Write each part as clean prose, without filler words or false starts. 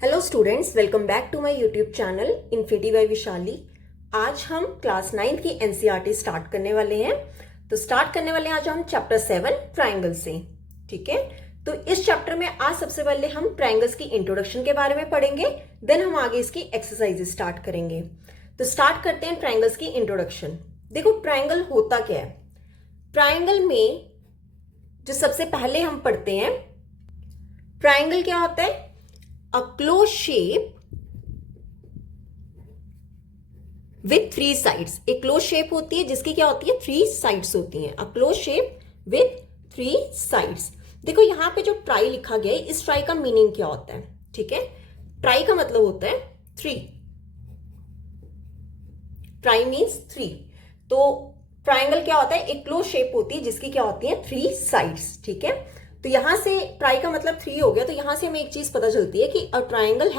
Hello students, welcome back to my YouTube channel infinity by Vishali. आज हम class 9 की NCERT start करने वाले हैं। तो स्टार्ट करने वाले हैं आज हम चैप्टर 7 ट्राइंगल से। ठीक है, तो इस चैप्टर में आज सबसे पहले हम ट्राइंगल्स की इंट्रोडक्शन के बारे में पढ़ेंगे, देन हम आगे इसकी एक्सरसाइजेस स्टार्ट करेंगे। तो स्टार्ट करते हैं ट्राइंगल्स की इंट्रोडक्शन। देखो ट्राइंगल होता क्या है। ट्राइंगल में जो सबसे पहले हम पढ़ते हैं, ट्राइंगल क्या होता है? A closed shape with three sides। एक closed shape होती है जिसकी क्या होती है, 3 sides होती हैं। A closed shape with 3 sides। देखो यहां पे जो ट्राई लिखा गया है, इस ट्राई का मीनिंग क्या होता है? ठीक है, ट्राई का मतलब होता है 3। Try means 3। तो ट्राइंगल क्या होता है? एक क्लोज शेप होती है जिसकी क्या होती है, 3 साइड्स। ठीक है, तो यहां से ट्राई का मतलब 3 हो गया। तो यहां से हमें एक चीज पता चलती है कि a triangle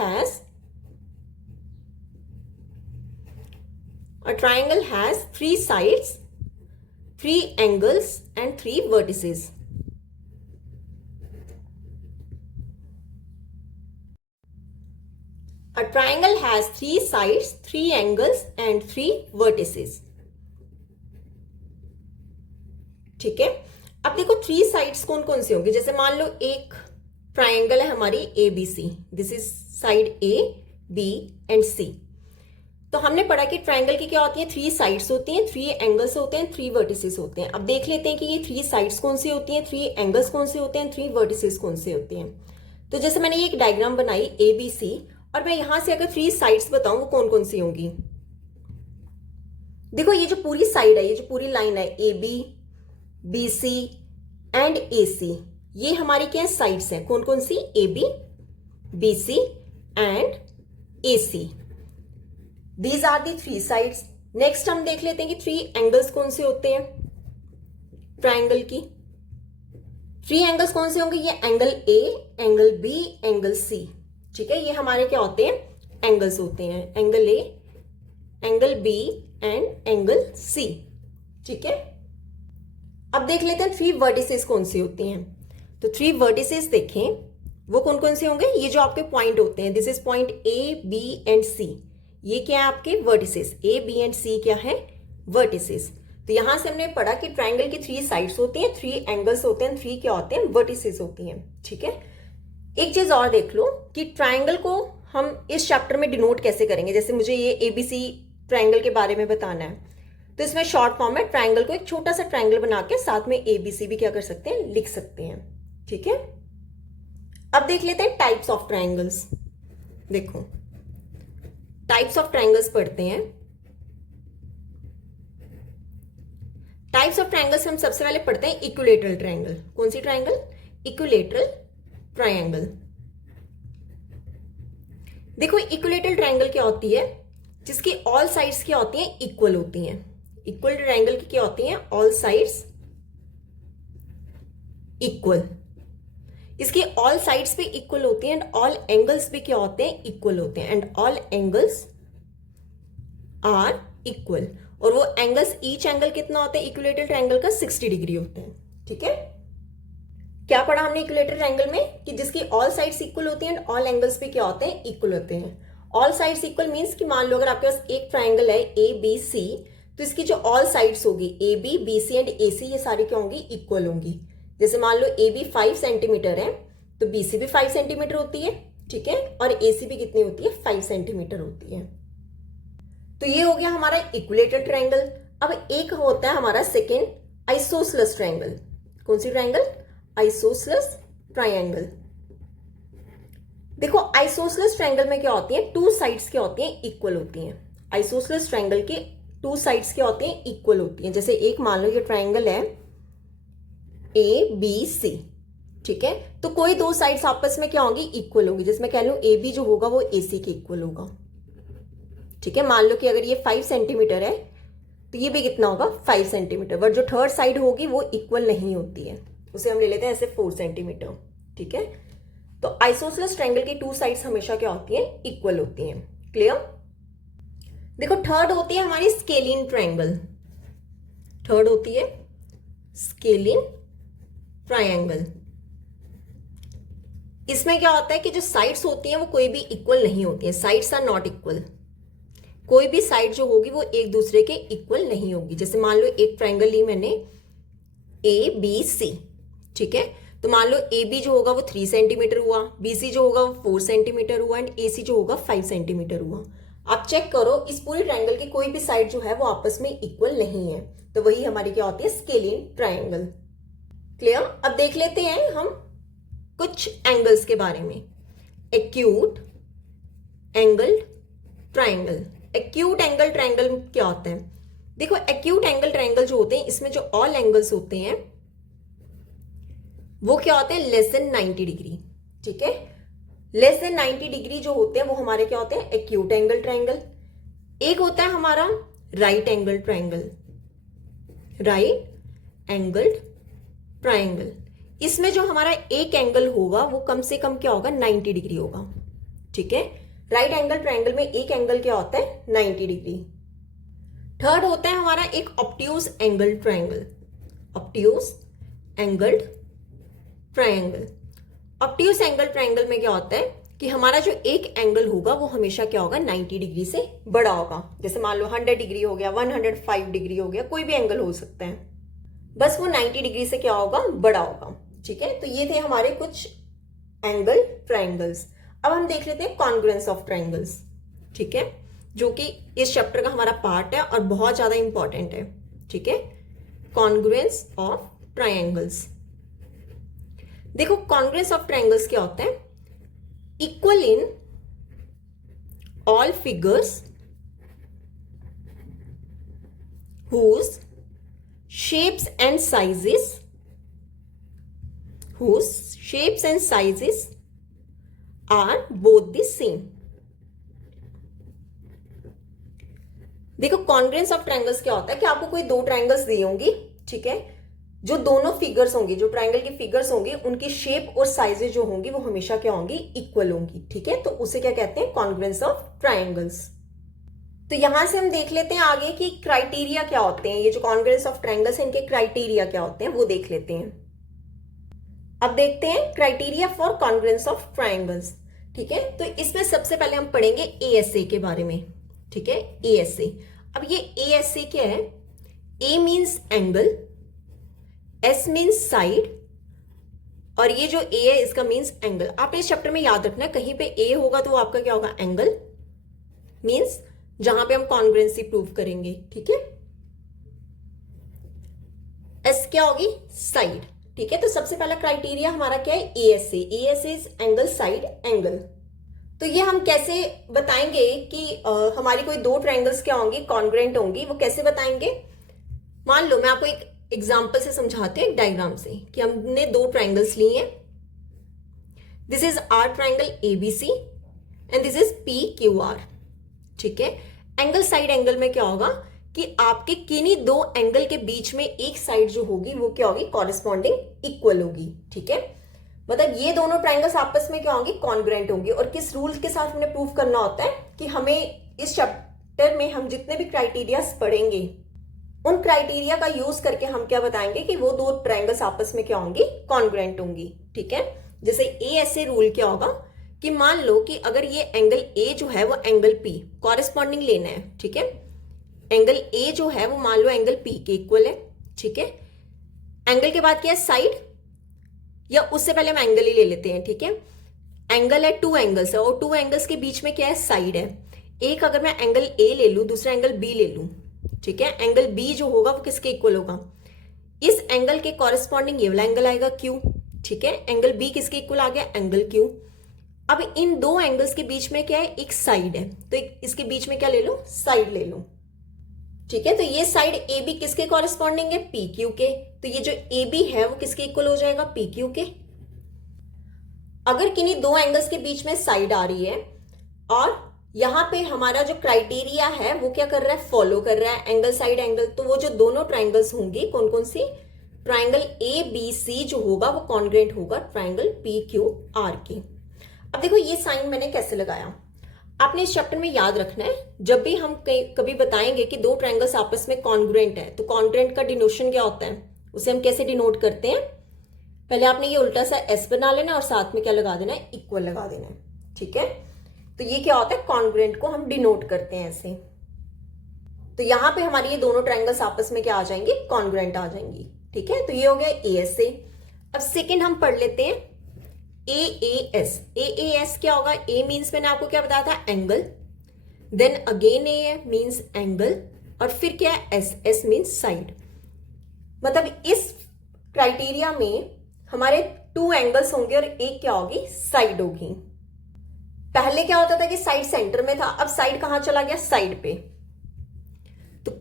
has 3 sides, 3 angles and 3 vertices. A triangle has 3 sides, 3 angles and 3 vertices। ठीक है, अब देखो 3 साइड्स कौन कौन सी होंगी। जैसे मान लो एक ट्राइंगल है हमारी ABC, this is side A, B and C। तो हमने पढ़ा कि ट्राइंगल की क्या होती है, 3 साइड्स होती हैं, 3 एंगल्स होते हैं, 3 वर्टिसेस होते हैं। अब देख लेते हैं कि ये 3 साइड्स कौन सी होती हैं, 3 एंगल्स कौन से होते हैं, 3 वर्टिसेस कौन से होते हैं। तो जैसे मैंने ये एक डायग्राम बनाई ABC, और मैं यहां से अगर 3 साइड्स बताऊं वो कौन कौन सी होंगी। देखो ये जो पूरी साइड है, ये जो पूरी लाइन है AB, BC एंड AC, ये हमारी क्या साइड्स हैं, कौन कौन सी? AB, BC and AC। These are the 3 sides. Next हम देख लेते हैं कि 3 एंगल्स कौन से होते हैं ट्राइंगल की। 3 एंगल्स कौन से होंगे? ये angle A, angle B, angle C। ठीक है, ये हमारे क्या होते हैं, एंगल्स होते हैं, angle A, angle B and angle C। ठीक है, अब देख लेते हैं 3 वर्टिसेस कौन सी होती हैं। तो 3 वर्टिसेस देखें, वो कौन कौन से होंगे। ये जो आपके पॉइंट होते हैं, this is point A, B and C, ये क्या है आपके vertices. A, B and C क्या है, वर्टिसेस। तो यहां से हमने पढ़ा कि ट्राइंगल की 3 साइड्स होती हैं, 3 एंगल्स होते हैं, 3 क्या होते हैं, वर्टिसेस होती हैं। ठीक है, एक चीज और देख लो कि ट्राइंगल को हम इस चैप्टर में डिनोट कैसे करेंगे। जैसे मुझे ये ABC ट्राइंगल के बारे में बताना है, तो इसमें शॉर्ट फॉर्म में ट्राइंगल को एक छोटा सा ट्राइंगल बना के साथ में ABC भी क्या कर सकते हैं, लिख सकते हैं। ठीक है, अब देख लेते हैं टाइप्स ऑफ ट्राइंगल्स। देखो टाइप्स ऑफ ट्राइंगल्स पढ़ते हैं। टाइप्स ऑफ ट्राइंगल्स हम सबसे पहले पढ़ते हैं इक्विलेटरल ट्राइंगल। कौन सी ट्राइंगल? Equilateral triangle. देखो इक्विलेटरल ट्राइंगल क्या होती है, जिसकी ऑल साइड्स क्या होती हैं, इक्वल होती हैं। इक्वल ट्राइंगल की क्या होती हैं, ऑल साइड्स इक्वल। इसकी ऑल साइड्स भी इक्वल होती हैं एंड ऑल एंगल्स भी क्या होते हैं, इक्वल होते हैं। And all angles are equal. और वो एंगल्स, ईच एंगल कितना होता है इक्विलेटरल ट्राइंगल का, 60 डिग्री होते हैं। ठीक है, क्या पढ़ा हमने इक्विलेटरल ट्राइंगल में कि जिसकी ऑल साइड्स इक्वल होती हैं एंड ऑल एंगल्स भी क्या होते हैं, इक्वल होते हैं। ऑल साइड्स इक्वल मीन्स कि मान लो अगर आपके पास एक ट्राइंगल है ABC, तो इसकी जो ऑल साइड्स होगी AB, BC एंड AC, ये सारी क्या होंगी, इक्वल होंगी। जैसे मान लो AB 5 सेंटीमीटर है तो BC भी 5 सेंटीमीटर होती है। ठीक है, और AC भी कितनी होती है, 5 सेंटीमीटर होती है। तो ये हो गया हमारा इक्विलेटरल ट्राइंगल। अब एक होता है हमारा सेकेंड, आइसोसेलेस ट्राइंगल। कौन सी ट्राइंगल? Isosceles triangle. देखो आइसोसेलेस ट्राइंगल में क्या होती है, 2 साइड्स क्या होती हैं, इक्वल होती हैं। आइसोसेलेस ट्राइंगल की 2 साइड्स क्या होती हैं, इक्वल होती हैं। जैसे एक मान लो ये ट्राइंगल है ABC। ठीक है, तो कोई 2 साइड्स आपस में क्या होंगी, इक्वल होगी। जैसे मैं कह लूं AB जो होगा वो AC के इक्वल होगा। ठीक है, मान लो कि अगर ये 5 सेंटीमीटर है तो ये भी कितना होगा, 5 सेंटीमीटर। बट जो थर्ड साइड होगी वो इक्वल नहीं होती है, उसे हम ले लेते हैं ऐसे 4 सेंटीमीटर। ठीक है, तो आइसोसेलेस ट्राइंगल की 2 साइड्स हमेशा क्या होती हैं, इक्वल होती हैं। क्लियर? देखो थर्ड होती है हमारी स्केलिन ट्राइंगल। थर्ड होती है स्केलिन ट्राइंगल। इसमें क्या होता है कि जो साइड्स होती हैं वो कोई भी इक्वल नहीं होती हैं, साइड्स आर नॉट इक्वल। कोई भी साइड जो होगी वो एक दूसरे के इक्वल नहीं होगी। जैसे मान लो एक ट्राइंगल ली मैंने ABC, ठीक है, तो मान लो AB जो होगा वो 3 सेंटीमीटर हुआ, BC जो होगा वो 4 सेंटीमीटर हुआ एंड AC जो होगा 5 सेंटीमीटर हुआ। आप चेक करो इस पूरी ट्राइंगल की कोई भी साइड जो है वो आपस में इक्वल नहीं है, तो वही हमारी क्या होती है, स्केलिन ट्राइंगल। क्लियर? अब देख लेते हैं हम कुछ एंगल्स के बारे में। Acute angle triangle. Acute angle triangle क्या होता है? देखो एक्यूट एंगल ट्राइंगल जो होते हैं इसमें जो ऑल एंगल्स होते हैं वो क्या होते हैं, लेस देन 90 डिग्री। ठीक है, लेस देन 90 डिग्री जो होते हैं वो हमारे क्या होते हैं, एक्यूट एंगल ट्राइंगल। एक होता है हमारा right angle triangle, right angled triangle. इसमें जो हमारा एक एंगल होगा वो कम से कम क्या होगा, 90 डिग्री होगा। ठीक है, राइट एंगल ट्राइंगल में एक एंगल क्या होता है, 90 डिग्री। थर्ड होता है हमारा एक obtuse angle triangle, obtuse angled triangle. Obtuse angle triangle में क्या होता है कि हमारा जो एक एंगल होगा वो हमेशा क्या होगा, 90 डिग्री से बड़ा होगा। जैसे मान लो 100 डिग्री हो गया, 105 डिग्री हो गया, कोई भी एंगल हो सकता है, बस वो 90 डिग्री से क्या होगा, बड़ा होगा। ठीक है, तो ये थे हमारे कुछ एंगल ट्राइंगल्स। अब हम देख लेते हैं कॉन्ग्रुएंस ऑफ ट्राइंगल्स। ठीक है, जो कि इस चैप्टर का हमारा पार्ट है और बहुत ज्यादा इंपॉर्टेंट है। ठीक है, कॉन्ग्रुएंस ऑफ ट्राइंगल्स। देखो कॉन्ग्रुएंस ऑफ ट्राइंगल्स क्या होता है, equal in all figures whose shapes and sizes are both the same। देखो कॉन्ग्रुएंस ऑफ ट्राइंगल्स क्या होता है कि आपको कोई दो ट्राइंगल्स दी होंगी, ठीक है, जो दोनों फिगर्स होंगी, जो ट्राइंगल की फिगर्स होंगी, उनकी शेप और साइजेस जो होंगी वो हमेशा क्या होंगी, इक्वल होंगी। ठीक है, तो उसे क्या कहते हैं, कॉन्ग्रुएंस ऑफ ट्राइंगल्स। तो यहां से हम देख लेते हैं आगे कि क्राइटेरिया क्या होते हैं। ये जो कॉन्ग्रुएंस ऑफ ट्राइंगल्स है इनके क्राइटेरिया क्या होते हैं वो देख लेते हैं। अब देखते हैं criteria for congruence of triangles. ठीक है, तो इसमें सबसे पहले हम पढ़ेंगे एएसए के बारे में। ठीक है, एएसए। अब ये एएसए क्या है, A means angle, S means side, और ये जो ए है इसका मीन्स एंगल। आपने इस चैप्टर में याद रखना है, कहीं पे ए होगा तो वो आपका क्या होगा, एंगल, मीन्स जहां पे हम कॉन्ग्रुएंसी प्रूव करेंगे। ठीक है, एस क्या होगी, साइड। ठीक है, तो सबसे पहला क्राइटेरिया हमारा क्या है, ASA. ASA is angle side angle. तो ये हम कैसे बताएंगे कि हमारी कोई दो ट्राइंगल्स क्या होंगी, कॉन्ग्रुएंट होंगी, वो कैसे बताएंगे। मान लो मैं आपको एक एग्जाम्पल से समझाती हूँ, एक डायग्राम से, कि हमने दो ट्राइंगल्स लिए हैं। This is our triangle ABC and this is P Q R. ठीक है, एंगल साइड एंगल में क्या होगा कि आपके किन्हीं दो एंगल के बीच में एक साइड जो होगी वो क्या होगी, कॉरेस्पॉन्डिंग इक्वल होगी। ठीक है, मतलब ये दोनों ट्राइंगल्स आपस में क्या होंगी, कॉन्ग्रुएंट होंगी। और किस रूल के साथ हमने प्रूव करना होता है कि हमें इस चैप्टर में हम जितने भी क्राइटेरिया पढ़ेंगे उन क्राइटेरिया का यूज करके हम क्या बताएंगे कि वो दो ट्राइंगल्स आपस में क्या होंगी, कॉन्ग्रुएंट होंगी। ठीक है, जैसे एएसए रूल क्या होगा कि मान लो कि अगर ये एंगल ए जो है वो एंगल पी कॉरेस्पॉन्डिंग लेना है। ठीक है, एंगल ए जो है वो मान लो एंगल पी के इक्वल है। ठीक है, एंगल के बाद क्या है, साइड, या उससे पहले हम एंगल ही ले लेते हैं। ठीक है, एंगल है, टू एंगल्स है, और टू एंगल्स के बीच में क्या है, साइड है। एक अगर मैं एंगल ए ले लूं, दूसरा एंगल बी ले लूं, ठीक है, एंगल बी जो होगा वो किसके इक्वल होगा, इस एंगल के कॉरेस्पॉन्डिंग ये वाला एंगल आएगा क्यू। ठीक है, एंगल बी किसके इक्वल आ गया, एंगल क्यू। अब इन दो एंगल्स के बीच में क्या है, एक साइड है, तो इसके बीच में क्या ले लो, साइड ले लो। ठीक है, तो ये साइड ए बी किसके कॉरेस्पॉन्डिंग है, पी क्यू के। तो ये जो ए बी है वो किसके इक्वल हो जाएगा, पी क्यू के। अगर किन्हीं दो एंगल्स के बीच में साइड आ रही है और यहां पे हमारा जो क्राइटेरिया है वो क्या कर रहा है, फॉलो कर रहा है, एंगल साइड एंगल, तो वो जो दोनों ट्राइंगल्स होंगी कौन कौन सी, ट्राइंगल ए बी सी जो होगा वो कॉन्ग्रुएंट होगा ट्राइंगल पी क्यू आर के। अब देखो ये साइन मैंने कैसे लगाया, आपने इस चैप्टर में याद रखना है, जब भी हम कभी बताएंगे कि दो ट्राइंगल्स आपस में कॉन्ग्रुएंट है तो कॉन्ग्रुएंट का डिनोशन क्या होता है, उसे हम कैसे डिनोट करते हैं, पहले आपने ये उल्टा सा एस बना लेना और साथ में क्या लगा देना है, इक्वल लगा देना है। ठीक है, तो ये क्या होता है, कॉन्ग्रुएंट को हम डिनोट करते हैं ऐसे। तो यहां पे हमारी ये दोनों ट्रायंगल्स आपस में क्या आ जाएंगे, कॉन्ग्रुएंट आ जाएंगी। ठीक है, तो ये हो गया ASA। अब सेकेंड हम पढ़ लेते हैं AAS। AAS क्या होगा, A मीन्स मैंने आपको क्या बताया था, angle, then again A means angle, और फिर क्या है S, S मीन्स साइड। मतलब इस क्राइटेरिया में हमारे 2 एंगल्स होंगे और एक क्या होगी, साइड होगी। पहले क्या होता था कि साइड सेंटर में था, अब साइड कहां चला गया, साइड पे। तो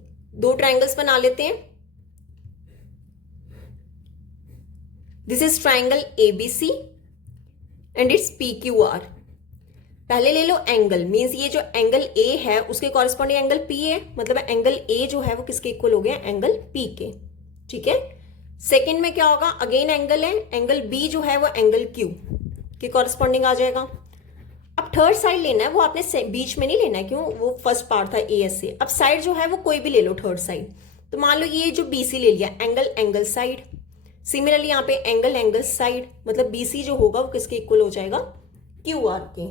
2 ट्रायंगल्स बना लेते हैं। This is triangle ABC and it's PQR। पहले ले लो एंगल, मींस ये जो एंगल A है उसके कॉरेस्पॉन्डिंग एंगल P है, मतलब एंगल A जो है वो किसके इक्वल हो गया, एंगल P के। ठीक है, सेकेंड में क्या होगा, अगेन एंगल है, एंगल B जो है वो एंगल Q के कॉरेस्पॉन्डिंग आ जाएगा। अब थर्ड साइड लेना है, वो आपने बीच में नहीं लेना है, क्यों, वो फर्स्ट पार्ट था AS से। अब साइड जो है वो कोई भी ले लो थर्ड साइड। तो मान लो ये जो BC ले लिया, एंगल एंगल साइड। सिमिलरली यहाँ पे एंगल एंगल साइड, मतलब BC जो होगा वो किसके इक्वल हो जाएगा, QR के।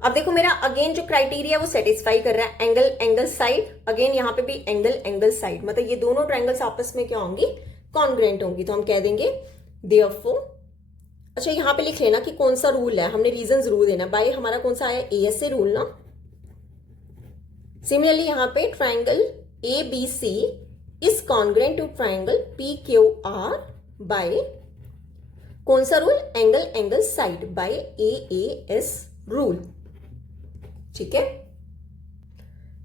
अब देखो मेरा अगेन जो क्राइटेरिया वो सेटिस्फाई कर रहा है, एंगल एंगल साइड, अगेन यहाँ पे भी एंगल एंगल साइड, मतलब ये दोनों ट्रायंगल्स आपस में क्या होंगी, कॉन्ग्रुएंट होंगी। तो हम कह देंगे देयरफॉर, अच्छा यहाँ पे लिख लेना कि कौन सा रूल है, हमने रीजन जरूर देना। बाय हमारा कौन सा आया, ASA रूल ना। सिमिलरली यहाँ पे triangle ABC is congruent to triangle PQR by कौन सा रूल, angle angle side, by AAS rule. ठीक है,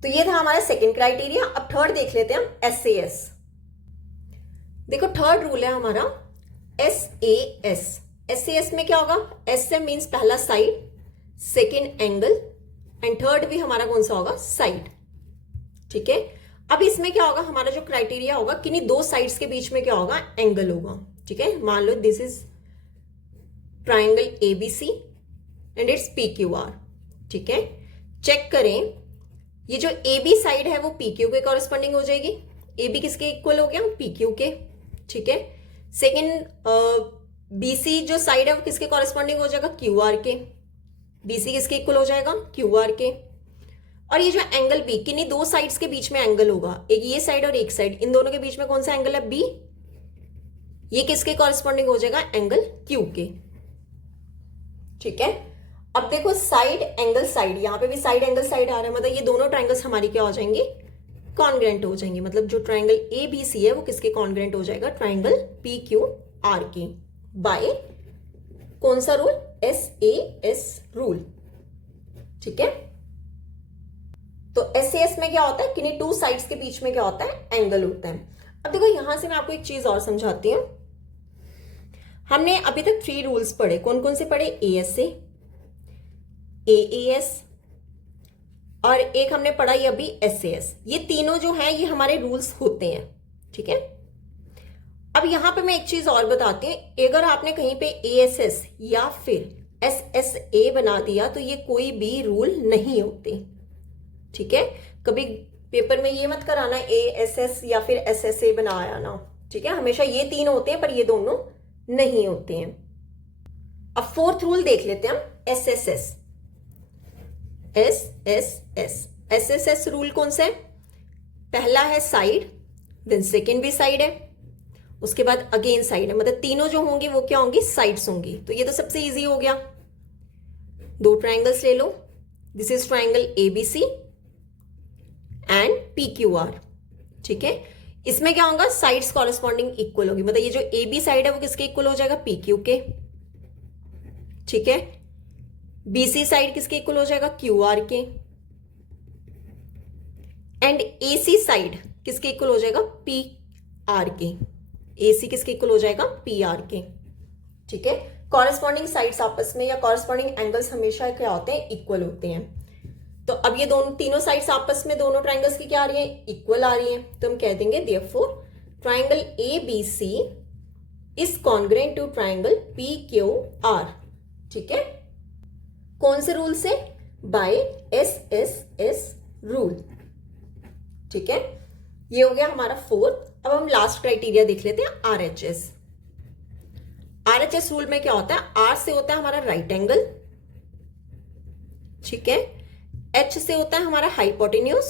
तो ये था हमारा सेकंड क्राइटेरिया। अब थर्ड देख लेते हैं हम, SAS। देखो थर्ड रूल है हमारा SAS। SAS में क्या होगा, SM मीन्स पहला side, second angle, and third भी हमारा कौन सा होगा, साइड। ठीक है, अब इसमें क्या होगा, हमारा जो क्राइटेरिया होगा, किन्हीं 2 साइड्स के बीच में क्या होगा, एंगल होगा। ठीक है, मान लो this is triangle ABC and it's PQR। ठीक है, चेक करें, ये जो AB साइड है वो PQ के कॉरेस्पॉन्डिंग हो जाएगी। AB किसके इक्वल हो गया, PQ के। ठीक है, सेकेंड BC जो साइड है वो किसके कॉरेस्पॉन्डिंग हो जाएगा, QR के। BC किसके इक्वल हो जाएगा, QR के। और ये जो एंगल B, किन्हीं 2 साइड्स के बीच में एंगल होगा, एक ये साइड और एक साइड, इन दोनों के बीच में कौन सा एंगल है, B। ये किसके कॉरेस्पॉन्डिंग हो जाएगा, एंगल Q के। ठीक है, अब देखो साइड एंगल साइड, यहां पे भी साइड एंगल साइड आ रहा है, मतलब ये दोनों ट्रायंगल्स हमारी क्या हो जाएंगे, कॉन्ग्रुएंट हो जाएंगे। मतलब जो ट्रायंगल ABC है वो किसके कॉन्ग्रुएंट हो जाएगा, ट्रायंगल PQR के, बाय कौन सा रूल, SAS रूल। ठीक है, तो SAS में क्या होता है, किन्हीं 2 साइड्स के बीच में क्या होता है, एंगल होता है। अब देखो यहां से मैं आपको एक चीज और समझाती हूं। हमने अभी तक 3 रूल्स पढ़े, कौन कौन से पढ़े, ASA, AAS और एक हमने पढ़ा ये अभी SAS। ये तीनों जो है ये हमारे रूल्स होते हैं। ठीक है, अब यहां पे मैं एक चीज और बताती हूँ, अगर आपने कहीं पे ASS या फिर SSA बना दिया तो ये कोई भी रूल नहीं होते। ठीक है, कभी पेपर में ये मत कराना ASS या फिर SSA बनाया ना। ठीक है, हमेशा ये 3 होते हैं पर ये दोनों नहीं होते हैं। अब 4th रूल देख लेते हैं हम, SSS। SSS रूल कौन सा है, पहला है साइड, देन सेकेंड भी साइड है, उसके बाद अगेन साइड है, मतलब तीनों जो होंगी वो क्या होंगी, साइड्स होंगी। तो ये तो सबसे इजी हो गया। 2 ट्रायंगल्स ले लो, this is triangle ABC and PQR। ठीक है, इसमें क्या होगा, साइड्स कॉरेस्पॉन्डिंग इक्वल होगी, मतलब ये जो AB साइड है वो किसके इक्वल हो जाएगा, PQ के। ठीक है, BC साइड किसके इक्वल हो जाएगा, QR के। एंड AC साइड किसके इक्वल हो जाएगा, PR के। AC किसके इक्वल हो जाएगा, PR के। ठीक है, कॉरेस्पॉन्डिंग साइड्स आपस में या कॉरेस्पॉन्डिंग एंगल्स हमेशा क्या होते हैं, इक्वल होते हैं। तो अब ये दोनों तीनों साइड्स आपस में दोनों ट्रायंगल्स की क्या आ रही है, इक्वल आ रही है। तो हम कह देंगे therefore triangle ABC is congruent to triangle PQR। ठीक है, कौन से रूल से, बाय SSS रूल। ठीक है, ये हो गया हमारा 4th। अब हम लास्ट क्राइटेरिया देख लेते हैं, RHS। RHS रूल में क्या होता है, R से होता है हमारा राइट एंगल, ठीक है, H से होता है हमारा हाइपोटेन्यूज,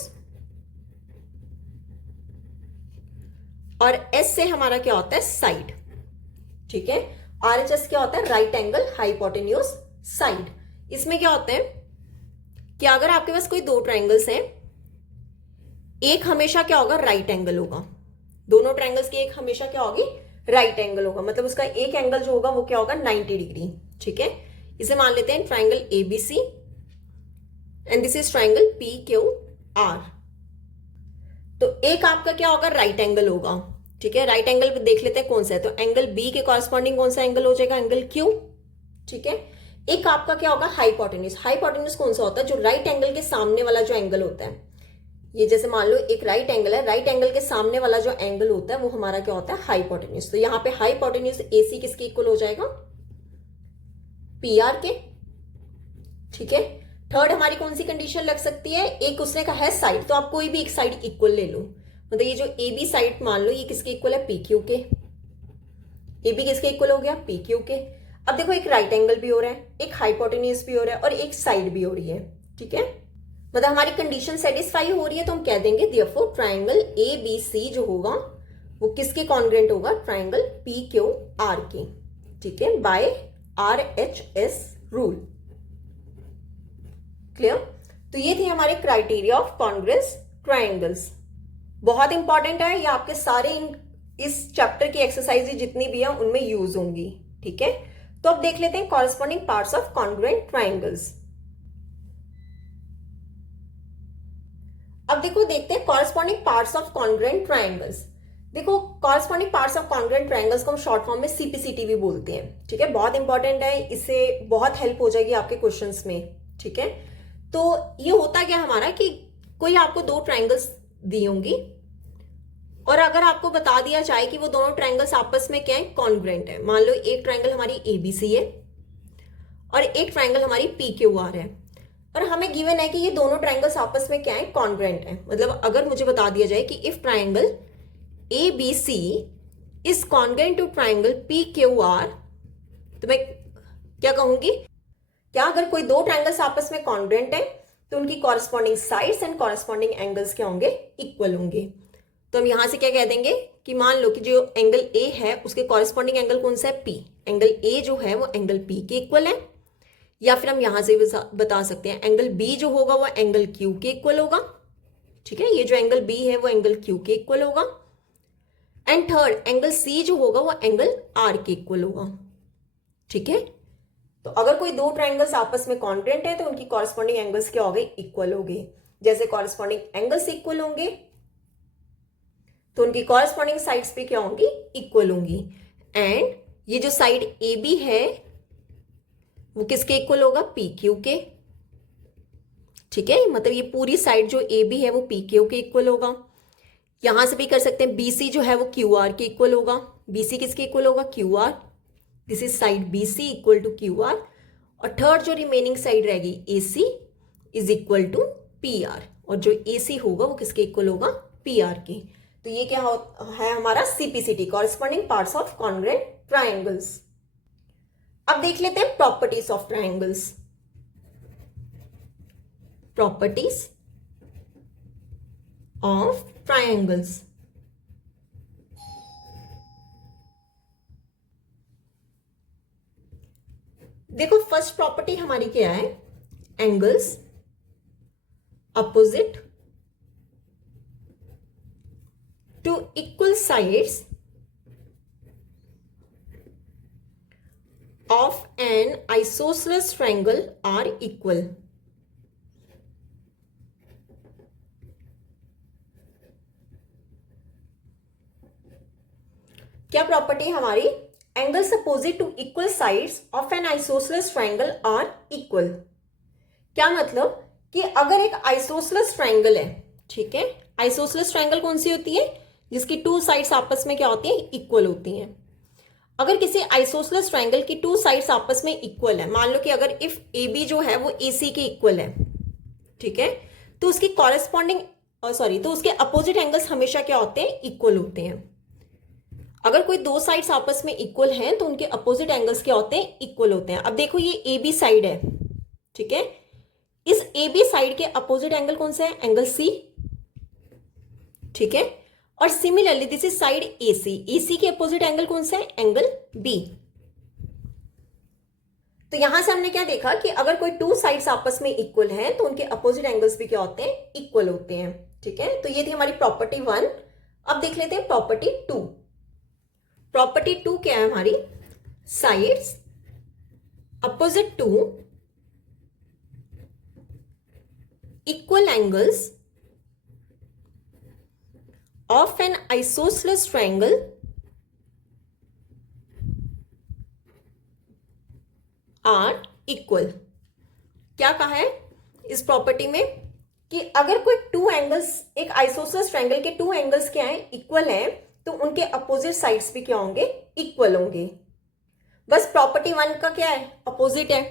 और S से हमारा क्या होता है, साइड, ठीक है। RHS क्या होता है, राइट एंगल हाइपोटेन्यूज साइड। इसमें क्या होता है कि अगर आपके पास कोई दो ट्रायंगल्स हैं, एक हमेशा क्या होगा, राइट एंगल होगा, दोनों ट्रायंगल्स की एक हमेशा क्या होगी, राइट एंगल होगा, मतलब उसका एक एंगल जो होगा वो क्या होगा, 90 डिग्री, ठीक है। इसे मान लेते हैं triangle ABC and this is triangle PQR। तो एक आपका क्या होगा, राइट एंगल होगा, ठीक है। राइट एंगल देख लेते हैं कौन सा है, तो एंगल B के कॉरस्पॉन्डिंग कौन सा एंगल हो जाएगा, एंगल Q, ठीक है। एक आपका क्या होगा, हाइपोटेन्यूज। हाइपोटेन्यूज कौन सा होता है, जो राइट एंगल के सामने वाला जो एंगल होता है, ये जैसे मान लो एक राइट एंगल है, राइट एंगल के सामने वाला जो एंगल होता है वो हमारा क्या होता है, हाइपोटेन्यूज। तो यहाँ पे हाइपोटेन्यूज AC किसके इक्वल हो जाएगा, PR के, ठीक है। थर्ड हमारी कौन सी कंडीशन लग सकती है, एक उसने कहा है साइड, तो आप कोई भी एक साइड इक्वल ले लो, मतलब ये जो AB साइड मान लो ये किसके इक्वल है, PQ के। AB किसके इक्वल हो गया, PQ के। अब देखो एक राइट एंगल भी हो रहा है, एक हाइपोटेन्यूज भी हो रहा है, और एक साइड भी हो रही है, ठीक है। मतलब हमारी कंडीशन सेटिस्फाई हो रही है, तो हम कह देंगे देयरफॉर ट्रायंगल ABC जो होगा वो किसके कॉन्ग्रेंट होगा, ट्रायंगल PQR के, ठीक है, बाय RHS रूल। क्लियर। तो ये थी हमारे क्राइटेरिया ऑफ कॉन्ग्रेस ट्रायंगल्स। बहुत इंपॉर्टेंट है, ये आपके सारे इस चैप्टर की एक्सरसाइज जितनी भी है उनमें यूज होंगी, ठीक है। तो अब देख लेते हैं corresponding parts of congruent triangles. अब देखो देखते हैं corresponding parts of congruent triangles. देखो corresponding parts of congruent triangles को हम शॉर्ट फॉर्म में CPCT भी बोलते हैं, ठीक है। बहुत इंपॉर्टेंट है, इससे बहुत हेल्प हो जाएगी आपके क्वेश्चंस में, ठीक है। तो ये होता क्या हमारा कि कोई आपको दो ट्रायंगल्स दी होंगी, और अगर आपको बता दिया जाए कि वो दोनों ट्रायंगल्स आपस में क्या है, कॉन्ग्रुएंट है। मान लो एक ट्रायंगल हमारी ABC है और एक ट्रायंगल हमारी PQR है, और हमें गिवन है कि ये दोनों ट्रायंगल्स आपस में क्या है, कॉन्ग्रुएंट है। मतलब अगर मुझे बता दिया जाए कि if triangle ABC is congruent to triangle PQR, तो मैं क्या कहूंगी, क्या अगर कोई दो ट्रायंगल्स आपस में कॉन्ग्रुएंट है तो उनकी corresponding sides and corresponding angles क्या होंगे, इक्वल होंगे। तो हम यहां से क्या कह देंगे कि मान लो कि जो एंगल A है उसके कॉरस्पॉन्डिंग एंगल कौन सा है, P। एंगल A जो है वो एंगल P के इक्वल है, या फिर हम यहां से बता सकते हैं एंगल B जो होगा वो एंगल Q के इक्वल होगा, ठीक है। ये जो एंगल B है वो एंगल Q के इक्वल होगा, एंड थर्ड एंगल C जो होगा वो एंगल R के इक्वल होगा, ठीक है। तो अगर कोई दो ट्रायंगल्स आपस में कॉन्ग्रुएंट है तो उनकी कॉरस्पॉन्डिंग एंगल्स क्या हो गए, इक्वल हो गए। जैसे कॉरस्पॉन्डिंग एंगल्स इक्वल होंगे तो उनकी कॉरस्पॉन्डिंग साइड्स भी क्या होंगी, इक्वल होंगी। एंड ये जो साइड AB है वो किसके इक्वल होगा, PQ के, ठीक है। मतलब ये पूरी साइड जो AB है वो PQ के इक्वल होगा। यहां से भी कर सकते हैं BC जो है वो QR के इक्वल होगा। BC किसके इक्वल होगा, QR। This is side BC equal to QR, और थर्ड जो रिमेनिंग साइड रहेगी AC is equal to PR, और जो AC होगा वो किसके इक्वल होगा, PR के। तो ये क्या है हमारा CPCT, corresponding parts of congruent triangles. अब देख लेते हैं properties of triangles. Properties of triangles. देखो फर्स्ट प्रॉपर्टी हमारी क्या है, angles opposite to equal sides of an isosceles triangle are equal. क्या प्रॉपर्टी हमारी, angles opposite to equal sides of an isosceles triangle are equal. क्या मतलब कि अगर एक आइसोसेलेस ट्रायंगल है, ठीक है। आइसोसेलेस ट्रायंगल कौन सी होती है, जिसकी टू साइड्स आपस में क्या होती है, इक्वल होती हैं। अगर किसी आइसोसेलेस ट्रायंगल की टू साइड्स आपस में इक्वल है, मान लो कि अगर इफ AB जो है वो AC के इक्वल है, ठीक है, तो उसकी कॉरेस्पॉन्डिंग तो उसके अपोजिट एंगल्स हमेशा क्या होते हैं, इक्वल होते हैं। अगर कोई दो साइड्स आपस में इक्वल हैं तो उनके अपोजिट एंगल्स क्या होते हैं, इक्वल होते हैं। अब देखो ये ए बी साइड है, ठीक है, इस ए बी साइड के अपोजिट एंगल कौन सा है, एंगल सी, ठीक है। और सिमिलरली दिस इज साइड ए सी के अपोजिट एंगल कौन सा है, एंगल बी। तो यहां से हमने क्या देखा कि अगर कोई टू साइड्स आपस में इक्वल हैं तो उनके अपोजिट एंगल्स भी क्या होते हैं, इक्वल होते हैं, ठीक है। तो ये थी हमारी प्रॉपर्टी 1। अब देख लेते हैं प्रॉपर्टी 2। प्रॉपर्टी 2 क्या है हमारी, sides opposite to equal angles of an isosceles triangle are equal. क्या कहा है इस प्रॉपर्टी में कि अगर कोई टू एंगल्स, एक आइसोसेलेस ट्रायंगल के टू एंगल्स क्या है, इक्वल हैं, तो उनके अपोजिट साइड्स भी क्या होंगे, इक्वल होंगे। बस प्रॉपर्टी 1 का क्या है, अपोजिट है।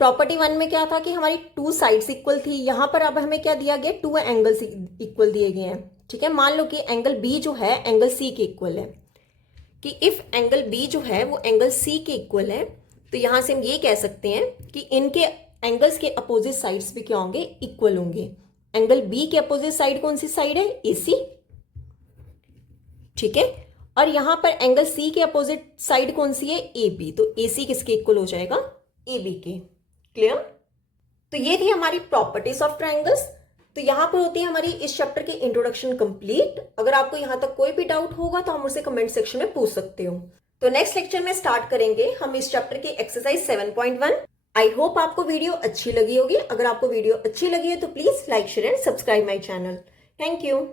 प्रॉपर्टी 1 में क्या था कि हमारी टू साइड्स इक्वल थी, यहां पर अब हमें क्या दिया गया, टू एंगल्स इक्वल दिए गए हैं, ठीक है। मान लो कि एंगल बी जो है एंगल सी के इक्वल है, कि इफ एंगल बी जो है वो एंगल सी के इक्वल है, तो यहां से हम ये कह सकते हैं कि इनके एंगल्स के अपोजिट साइड्स भी क्या होंगे, इक्वल होंगे। एंगल बी के अपोजिट साइड कौन सी साइड है, एसी, ठीक है। और यहां पर एंगल सी के अपोजिट साइड कौन सी है, ए बी। तो ए सी किसके इक्वल हो जाएगा, ए बी के। क्लियर। तो ये थी हमारी प्रॉपर्टीज ऑफ ट्रायंगल्स। तो यहां पर होती है हमारी इस चैप्टर की इंट्रोडक्शन कंप्लीट। अगर आपको यहां तक कोई भी डाउट होगा तो हम मुझसे कमेंट सेक्शन में पूछ सकते हो। तो नेक्स्ट लेक्चर में स्टार्ट करेंगे हम इस चैप्टर की एक्सरसाइज 7.1। आई होप आपको वीडियो अच्छी लगी होगी। अगर आपको वीडियो अच्छी लगी है तो please like, share and subscribe my channel. Thank you.